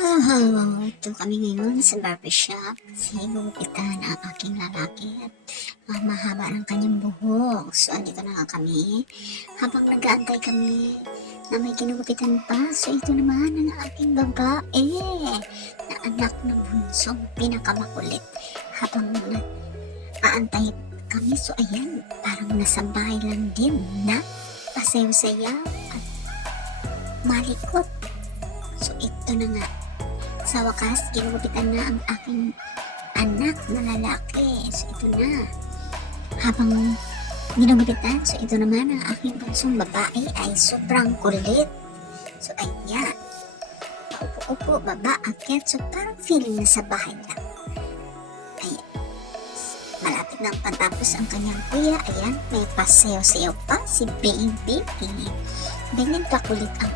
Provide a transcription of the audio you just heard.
Ito kami ngayon sa barbershop kasi gugupitan ang aking lalaki at mahaba ng kanyang buhok. So, andito na nga kami. Habang nag-aantay kami na may ginugupitan pa, so ito naman ang aking babae na anak ng bunsong pinakamakulit. Habang nag-aantay kami, so ayan, parang nasa bahay lang din na pasayaw-sayaw at malikot. So, ito na nga. Sa wakas, ginugupitan na ang aking anak na lalaki. So, ito na. Habang ginugupitan, so ito naman ang aking bunsong babae ay sobrang kulit. So, ayan. Paupo-upo, baba, akyat. So, parang feeling na sa bahay lang. Ayan. Malapit nang patapos ang kanyang kuya. Ayan, may pasayaw-sayaw pa si baby. Ganyan pa kulit ang